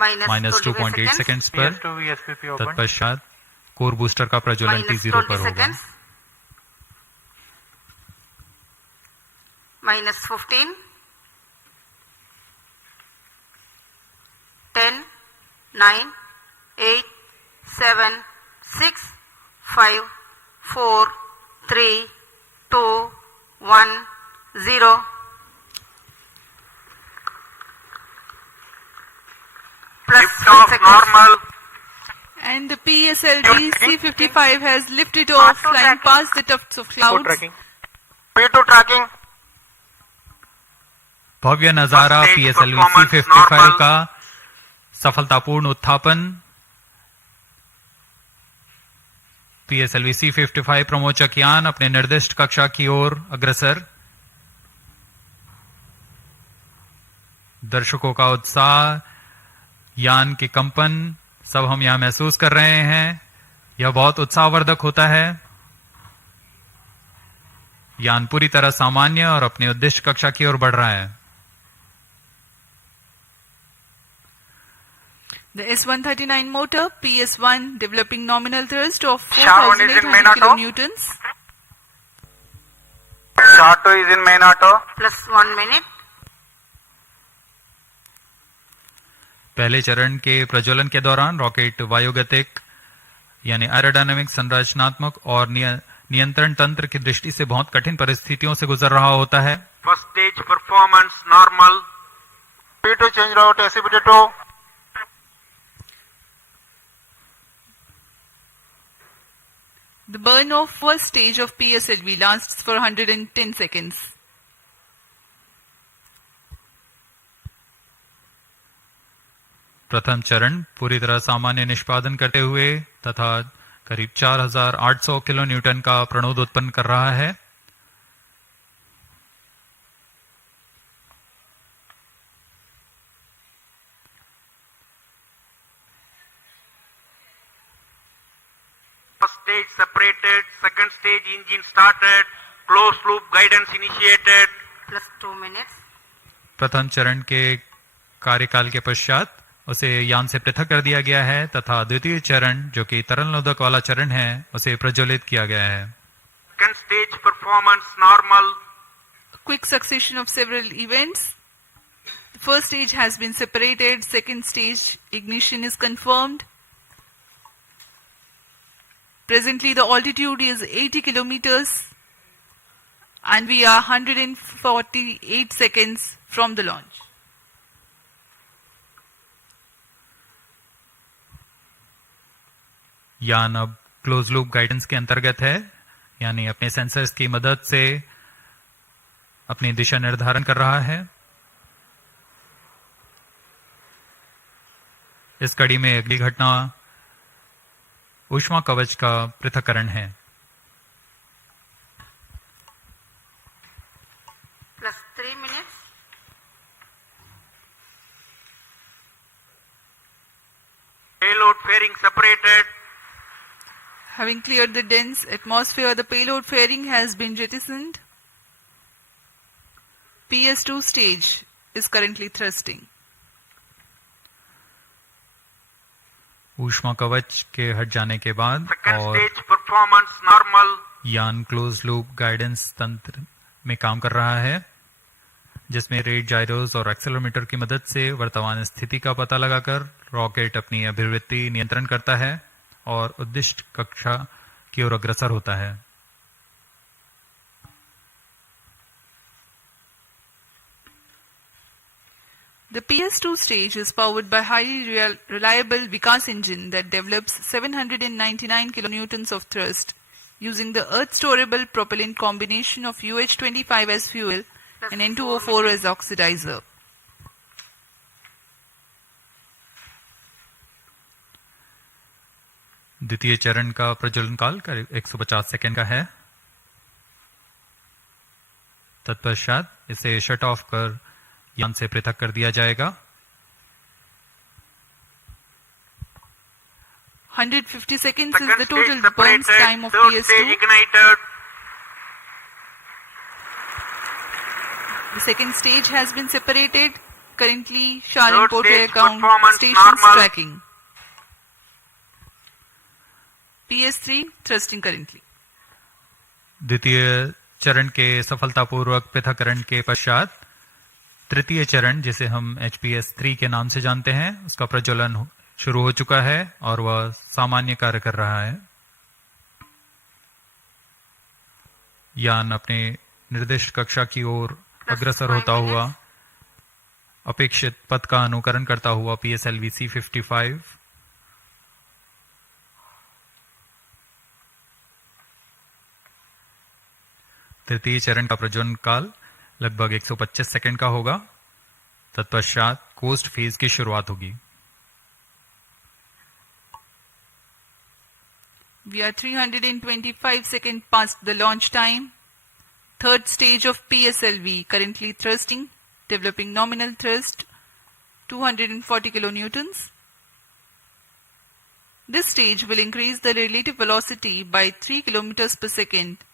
-2.8 seconds पर। तत्पश्चात core booster का प्रज्वलन T0 पर होगा। -15, 10, 9, 8, 7, 6, 5, 4, 3, 2, 1, 0. Lift-off normal. And the PSLV C-55 has lifted off, flying past the tufts of clouds. P2 tracking. भव्य नजारा PSLV C-55 का सफलतापूर्ण उत्थापन। PSLV C-55 प्रमोचक यान अपने निर्दिष्ट कक्षा की ओर अग्रसर। दर्शकों का उत्साह, यान के कंपन सब हम यहां महसूस कर रहे हैं। यह बहुत उत्साहवर्धक होता है। यान पूरी तरह सामान्य और अपनी उद्दिष्ट कक्षा की ओर बढ़ रहा है। The S-139 motor, PS-1, developing nominal thrust of 4,800 kilonewtons. Shot 2 is in main auto. +1 minute. पहले चरण के प्रज्वलन के दौरान रॉकेट वायुगतिक यानी एरोडायनामिक, संरचनात्मक और नियंत्रण तंत्र की दृष्टि से बहुत कठिन परिस्थितियों से गुजर रहा होता है। First stage performance normal. P2 change route SCBT2. The burn of first stage of PSLV lasts for 110 seconds. प्रथम चरण पूरी तरह सामान्य निष्पादन करते हुए तथा करीब 4,800 किलो न्यूटन का प्रणोद उत्पन्न कर रहा है। First stage separated, second stage engine started, closed loop guidance initiated. +2 minutes. प्रथम चरण के कार्यकाल के पश्चात उसे यान से पृथक कर दिया गया है तथा द्वितीय चरण जो कि तरल नोदक वाला चरण है उसे प्रज्वलित किया गया है। Second stage performance normal. A quick succession of several events. The first stage has been separated, second stage ignition is confirmed. Presently the altitude is 80 kilometers and we are 148 seconds from the launch. यान अब close loop guidance के अंतर्गत है, यानी अपने sensors की मदद से अपनी दिशा निर्धारण कर रहा है। इस कड़ी में अगली घटना ऊष्मा कवच का पृथक्करण है। +3 minutes. Payload fairing separated. Having cleared the dense atmosphere, the payload fairing has been jettisoned. PS2 stage is currently thrusting. ऊष्मा कवच के हट जाने के बाद Second और stage performance normal. यान क्लोज लूप गाइडेंस तंत्र में काम कर रहा है, जिसमें रेट, जायरोस और एक्सेलेरोमीटर की मदद से वर्तमान स्थिति का पता लगाकर रॉकेट अपनी अभिवृत्ति नियंत्रण करता है और उद्दिष्ट कक्षा की ओर अग्रसर होता है। The PS2 stage is powered by highly reliable Vikas engine that develops 799 kilonewtons of thrust using the earth-storable propellant combination of UH-25 as fuel and N2O4 as oxidizer. द्वितीय चरण का प्रज्वलन काल करीब 150 सेकेंड का है। तत्पश्चात इसे शट ऑफ कर यान से पृथक कर दिया जाएगा। 150 seconds is the Second total stage burn separated. time of Third PS2. stage ignited. The second stage has been separated. currently Sharan Third Porter stage account performance stations normal. tracking. PS3 thrusting currently. द्वितीय चरण के सफलतापूर्वक पृथक्करण के पश्चात तृतीय चरण, जिसे हम HPS 3 के नाम से जानते हैं, उसका प्रज्वलन शुरू हो चुका है और वह सामान्य कार्य कर रहा है। यान अपने निर्दिष्ट कक्षा की ओर अग्रसर होता हुआ अपेक्षित पथ का अनुकरण करता हुआ PSLV C55 तृतीय चरण का प्रज्वलन काल लगभग 125 सेकंड का होगा। तत्पश्चात कोस्ट फेज की शुरुआत होगी। We are 325 seconds past the launch time. Third stage of PSLV currently thrusting, developing nominal thrust 240 kilonewtons. This stage will increase the relative velocity by 3 kilometers per second,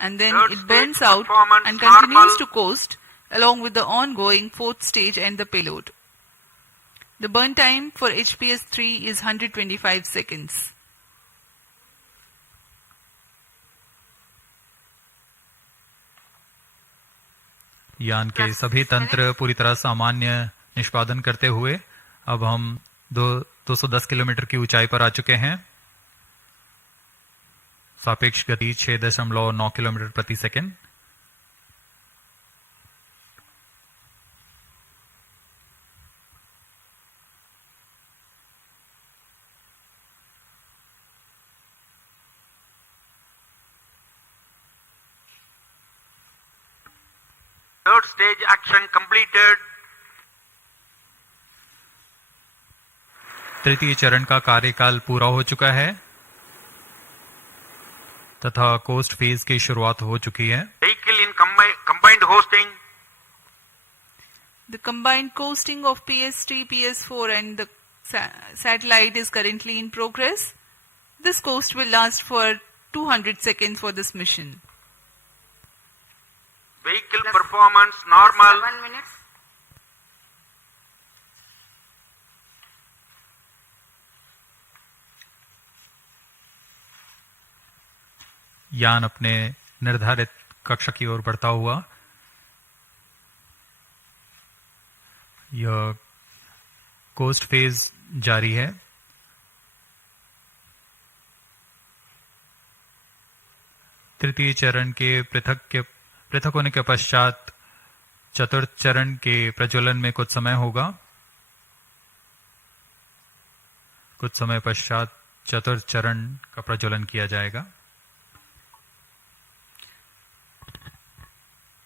and then Third it burns stage out performance and continues normal. to coast along with the ongoing fourth stage and the payload. The burn time for HPS 3 is 125 seconds. यान के सभी तंत्र पूरी तरह सामान्य निष्पादन करते हुए अब हम 210 किलोमीटर की ऊंचाई पर आ चुके हैं। सापेक्ष गति 6.9 किलोमीटर प्रति second. Third stage action completed. तृतीय चरण का कार्यकाल पूरा हो चुका है तथा कोस्ट फेज की शुरुआत हो चुकी है। Vehicle in combined hosting. The combined coasting of PS3, PS4 and the satellite is currently in progress. This coast will last for 200 seconds for this mission. Vehicle performance normal. 7 minutes. यान अपने निर्धारित कक्षा की ओर बढ़ता हुआ यह कोस्ट फेज जारी है। तृतीय चरण के पृथक होने के पश्चात चतुर्थ चरण के प्रज्वलन में कुछ समय होगा। कुछ समय पश्चात चतुर्थ चरण का प्रज्वलन किया जाएगा।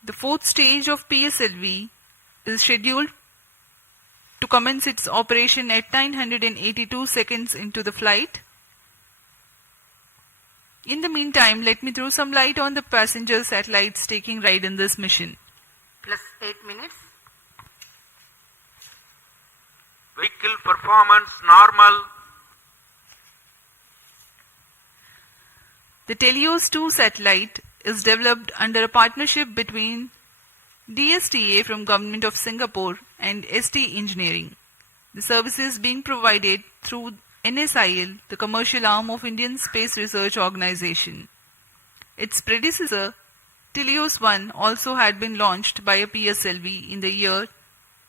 The fourth stage of PSLV is scheduled to commence its operation at 982 seconds into the flight. In the meantime, let me throw some light on the passenger satellites taking ride in this mission. Plus 8 minutes. Vehicle performance normal. The Telios 2 satellite is developed under a partnership between DSTA from Government of Singapore and ST Engineering. The service is being provided through NSIL, the commercial arm of Indian Space Research Organization. Its predecessor, Telios 1, also had been launched by a PSLV in the year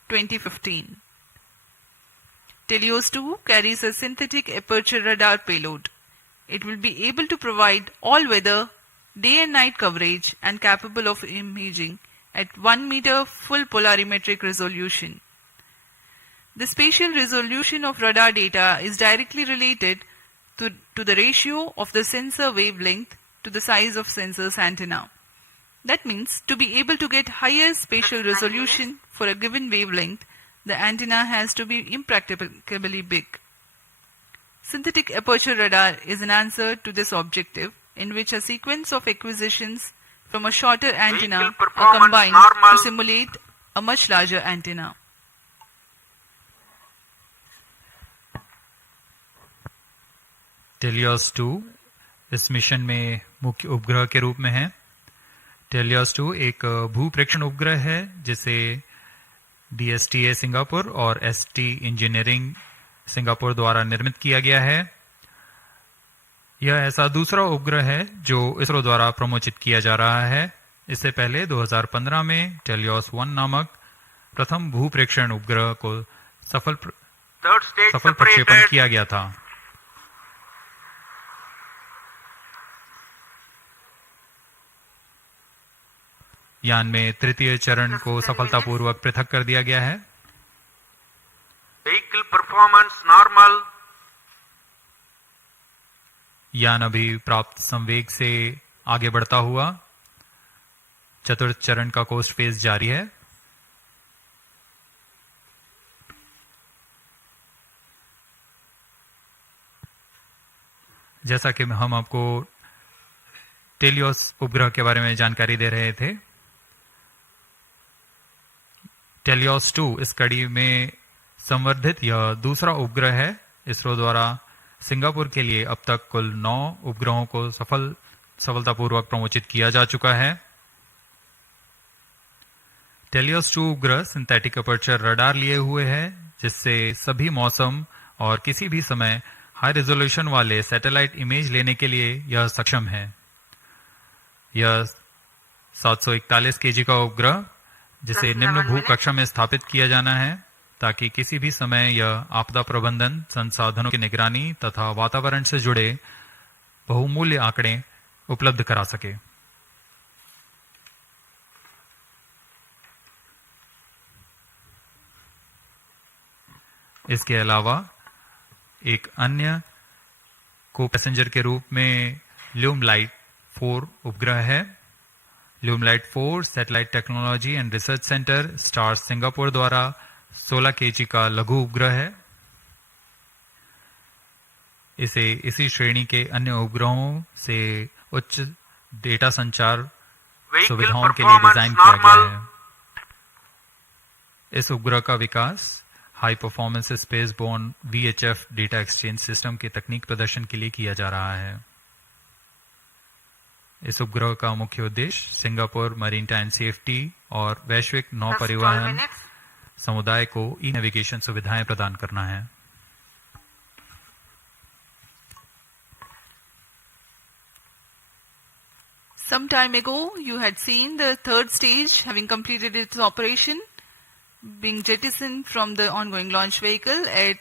2015. Telios 2 carries a synthetic aperture radar payload. It will be able to provide all-weather, day and night coverage and capable of imaging at 1 meter full polarimetric resolution. The spatial resolution of radar data is directly related to the ratio of the sensor wavelength to the size of sensor's antenna. That means to be able to get higher spatial resolution for a given wavelength, the antenna has to be impracticably big. Synthetic aperture radar is an answer to this objective, in which a sequence of acquisitions from a shorter antenna Vehicle are performance combined normal. to simulate a much larger antenna. Teleost 2 इस mission में मुख्य उपग्रह के रूप में है। Teleost 2 एक भूप्रेक्षण उपग्रह है जिसे DSTA सिंगापुर और ST इंजीनियरिंग सिंगापुर द्वारा निर्मित किया गया है। यह ऐसा दूसरा उपग्रह है जो इसरो द्वारा प्रमोचित किया जा रहा है। इससे पहले 2015 में टेलियोस 1 नामक प्रथम भूप्रेक्षण उपग्रह को सफल Third stage प्रक्षेपण separated. किया गया था। यान में तृतीय चरण को सफलतापूर्वक पृथक कर दिया गया है। Vehicle performance normal. यान अभी प्राप्त संवेग से आगे बढ़ता हुआ चतुर्थ चरण का कोस्ट फेज जारी है। जैसा कि हम आपको टेलियोस उपग्रह के बारे में जानकारी दे रहे थे, टेलियोस 2 इस कड़ी में संवर्धित यह दूसरा उपग्रह है। इसरो द्वारा सिंगापुर के लिए अब तक कुल 9 उपग्रहों को सफलतापूर्वक प्रमोचित किया जा चुका है। टेलियोस 2 उपग्रह सिंथेटिक अपर्चर रडार लिए हुए है, जिससे सभी मौसम और किसी भी समय हाई रेजोल्यूशन वाले सैटेलाइट इमेज लेने के लिए यह सक्षम है। यह 741 केजी का उपग्रह, जिसे निम्न भू कक्षा में स्थापित किया जाना है, ताकि किसी भी समय यह आपदा प्रबंधन, संसाधनों की निगरानी तथा वातावरण से जुड़े बहुमूल्य आंकड़े उपलब्ध करा सके। इसके अलावा एक अन्य को पैसेंजर के रूप में ल्यूमलाइट 4 उपग्रह है। ल्यूमलाइट 4 satellite technology and research centre star Singapore द्वारा 16 केजी का लघु उपग्रह है। इसे इसी श्रेणी के अन्य उपग्रहों से उच्च डेटा संचार सुविधाओं के लिए डिजाइन किया गया है। इस उपग्रह का विकास high performance space borne VHF data exchange system के तकनीक प्रदर्शन के लिए किया जा रहा है। इस उपग्रह का मुख्य उद्देश्य सिंगापुर मरीनटाइन सेफ्टी और वैश्विक नौ First 12 परिवहन minutes. समुदाय को ई नेविगेशन सुविधाएं प्रदान करना है। Some time ago, you had seen the third stage having completed its operation, being jettisoned from the ongoing launch vehicle at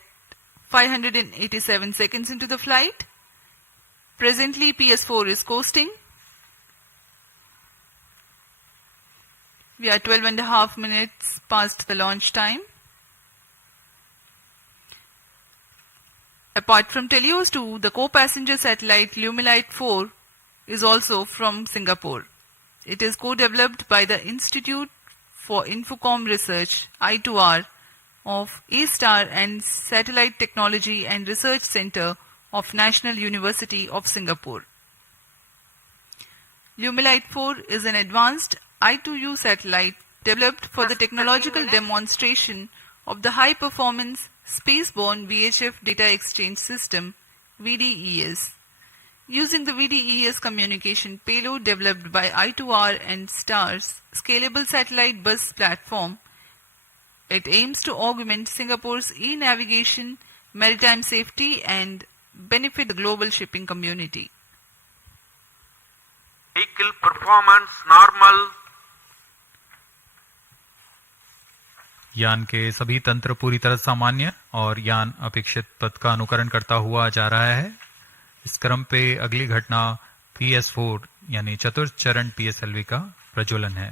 587 seconds into the flight. Presently, PS4 is coasting. We are 12.5 minutes past the launch time. Apart from Telios 2, the co-passenger satellite Lumilite 4 is also from Singapore. It is co-developed by the Institute for Infocom Research, I2R, of A-Star and Satellite Technology and Research Center of National University of Singapore. Lumilite 4 is an advanced I2U satellite developed for the technological demonstration of the high-performance spaceborne VHF data exchange system, VDES. Using the VDES communication payload developed by I2R and STAR's scalable satellite bus platform, it aims to augment Singapore's e-navigation, maritime safety and benefit the global shipping community. Vehicle performance normal. यान के सभी तंत्र पूरी तरह सामान्य और यान अपेक्षित पथ का अनुकरण करता हुआ जा रहा है। इस क्रम पे अगली घटना PS4 यानी चतुर्थ चरण PSLV का प्रज्वलन है।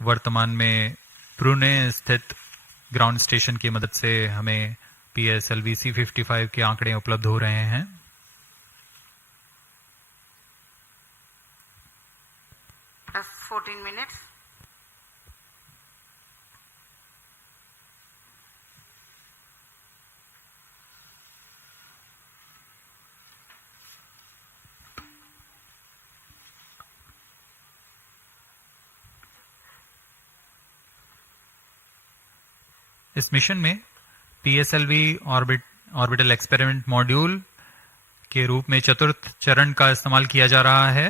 वर्तमान में ब्रुने स्थित ग्राउंड स्टेशन की मदद से हमें PSLV C55 के आंकड़े उपलब्ध हो रहे हैं। Plus 14 minutes. इस मिशन में PSLV ऑर्बिटल एक्सपेरिमेंट मॉड्यूल के रूप में चतुर्थ चरण का इस्तेमाल किया जा रहा है।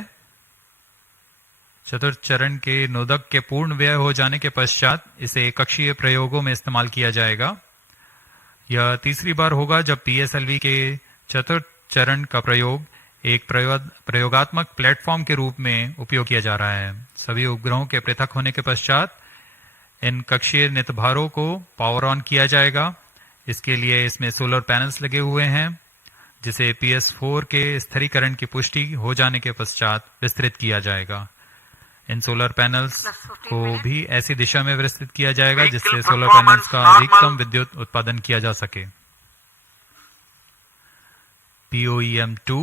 चतुर्थ चरण के नोदक के पूर्ण व्यय हो जाने के पश्चात इसे कक्षीय प्रयोगों में इस्तेमाल किया जाएगा। यह तीसरी बार होगा जब पीएसएलवी के चतुर्थ चरण का प्रयोग एक प्रयोगात्मक प्लेटफॉर्म के रूप में उपयोग किया जा रहा है। सभी उपग्रहों के पृथक होने के पश्चात इन कक्षीय नितभारों को पावर ऑन किया जाएगा। इसके लिए इसमें सोलर पैनल्स लगे हुए हैं, जिसे PS4 के स्थिरीकरण की पुष्टि हो जाने के पश्चात विस्तृत किया जाएगा। इन सोलर पैनल्स को भी ऐसी दिशा में विस्तृत किया जाएगा जिससे सोलर पैनल्स का अधिकतम विद्युत उत्पादन किया जा सके। POEM-2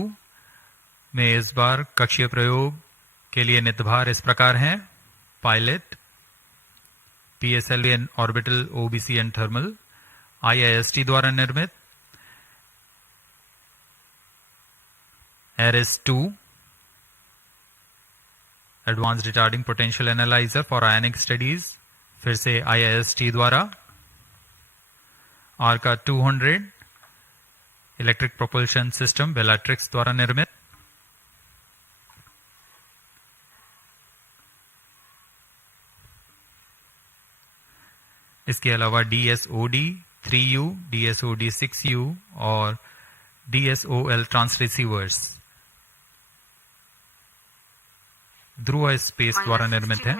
में इस बार कक्षीय प्रयोग के लिए नितभार इस प्रकार हैं: pilot, PSLV and orbital OBC and thermal, IIST द्वारा निर्मित, ARIS-2 advance retarding potential analyser for ionic studies, फिर से IIST द्वारा, ARCA 200 electric propulsion system Bellatrix द्वारा निर्मित, इसके अलावा DSOD-3U, DSOD-6U और DSOL ट्रांसरिसीवर्स ध्रुव स्पेस द्वारा निर्मित है।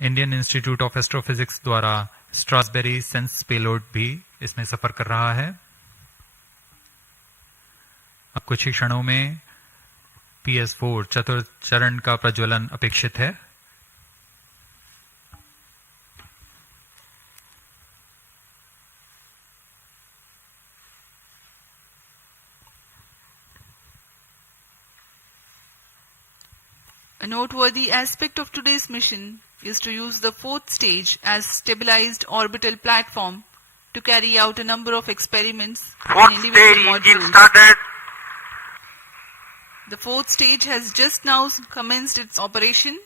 इंडियन इंस्टीट्यूट ऑफ एस्ट्रोफिजिक्स द्वारा स्ट्रासबेरी सेंस पेलोड भी इसमें सफर कर रहा है। अब कुछ ही क्षणों में PS4 चतुर्थ चरण का प्रज्वलन अपेक्षित है। A noteworthy aspect of today's mission is to use the fourth stage as stabilized orbital platform to carry out a number of experiments in Fourth individual stage engine modules. started. The fourth stage has just now commenced its operation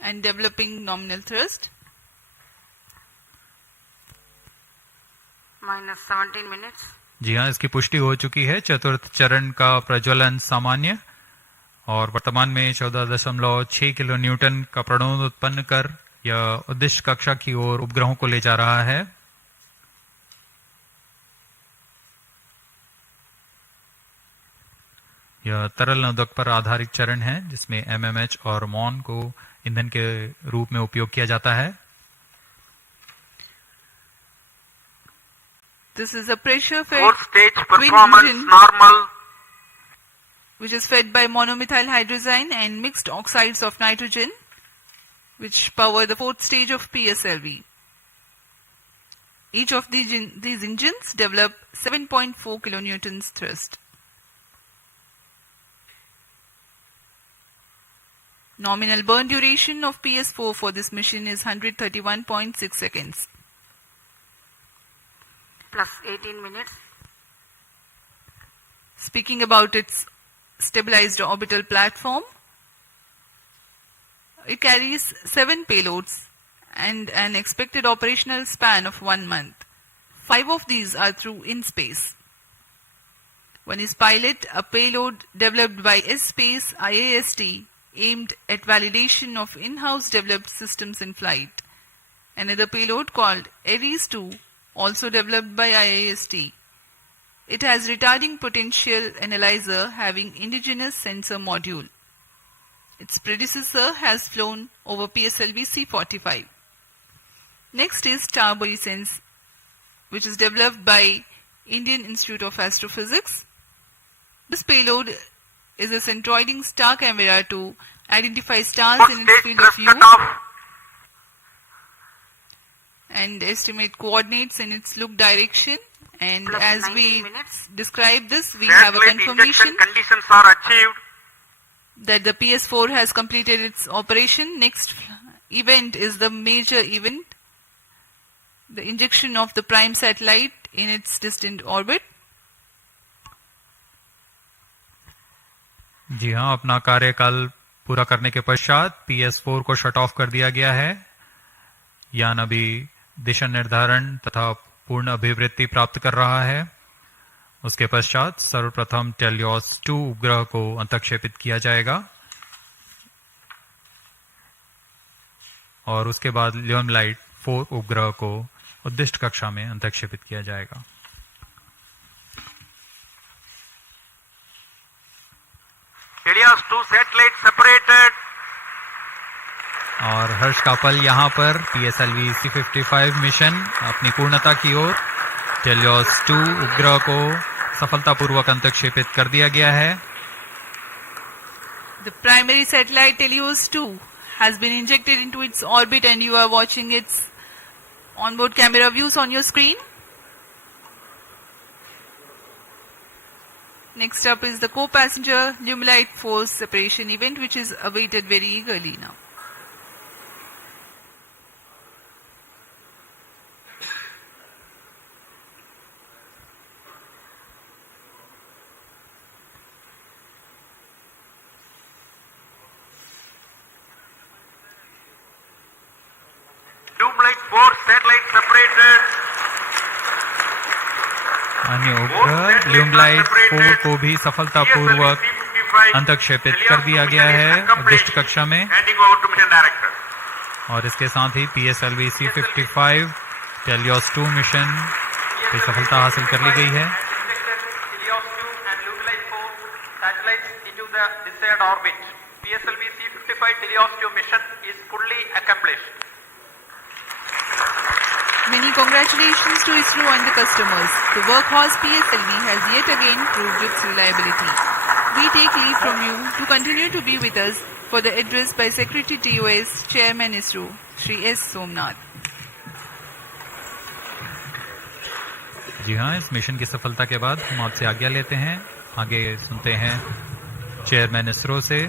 and developing nominal thrust. Minus 17 minutes. जी हाँ, इसकी पुष्टि हो चुकी है। चतुर्थ चरण का प्रज्वलन सामान्य और वर्तमान में 14.6 किलो न्यूटन का प्रणोद उत्पन्न कर यह उद्देश्य कक्षा की ओर उपग्रहों को ले जा रहा है। यह तरल नोदक पर आधारित चरण है जिसमें MMH और MON को ईंधन के रूप में उपयोग किया जाता है। This is a pressure fed Fourth stage twin performance engine normal. which is fed by monomethyl hydrazine and mixed oxides of nitrogen, which power the fourth stage of PSLV. Each of these engines develop 7.4 kilonewtons thrust. Nominal burn duration of PS4 for this mission is 131.6 seconds. Plus 18 minutes. Speaking about its stabilized orbital platform, it carries 7 payloads and an expected operational span of 1 month. 5 of these are through in-space. One is Pilot, a payload developed by S-Space IAST aimed at validation of in-house developed systems in flight. Another payload called ARIS-2, also developed by IAST. It has retarding potential analyzer having indigenous sensor module. Its predecessor has flown over PSLV C-45. Next is StarBodySense, which is developed by Indian Institute of Astrophysics. This payload is a centroiding star camera to identify stars Fourth in its stage field of thrust view cutoff. and estimate coordinates in its look direction. And Plus as 19 we minutes. describe this, we have a Satellite confirmation injection conditions are achieved. that the PS4 has completed its operation. Next event is the major event, the injection of the prime satellite in its distant orbit. जी हाँ, अपना कार्यकाल पूरा करने के पश्चात PS4 को shut off कर दिया गया है। यान अभी दिशा निर्धारण तथा पूर्ण अभिवृद्धि प्राप्त कर रहा है। उसके पश्चात सर्वप्रथम टेलियोस 2 उपग्रह को अंतक्षेपित किया जाएगा और उसके बाद ल्यूमलाइट 4 उपग्रह को उद्दिष्ट कक्षा में अंतक्षेपित किया जाएगा। Helios 2 satellite separated. और हर्ष कापल यहां पर PSLV C55 मिशन अपनी पूर्णता की ओर। टेलियोस 2 उपग्रह को सफलतापूर्वक अंतक्षेपित कर दिया गया है। The primary satellite Helios 2 has been injected into its orbit and you are watching its onboard camera views on your screen. Next up is the co-passenger Limelight 4 separation event, which is awaited very eagerly now. Limelight 4 satellite separated. अन्य उपग्रह ल्यूमलाइट 4 को भी सफलतापूर्वक अंतक्षेपित कर दिया गया है उद्दिष्ट कक्षा में। Handing over to mission director. और इसके साथ ही PSLV C55 टेलियोस 2 मिशन की सफलता हासिल कर ली गई है। Helios 2 and Limelight 4 satellites into the desired orbit. PSLV C55 Helios 2 mission is fully accomplished. Many congratulations to ISRO and the customers. The workhorse PSLV has yet again proved its reliability. We take leave from you to continue to be with us for the address by Secretary TOS, Chairman ISRO, Shri S. Somnath. जी हाँ, इस mission की सफलता के बाद हम आपसे आज्ञा लेते हैं। आगे सुनते हैं चेयरमैन इसरो से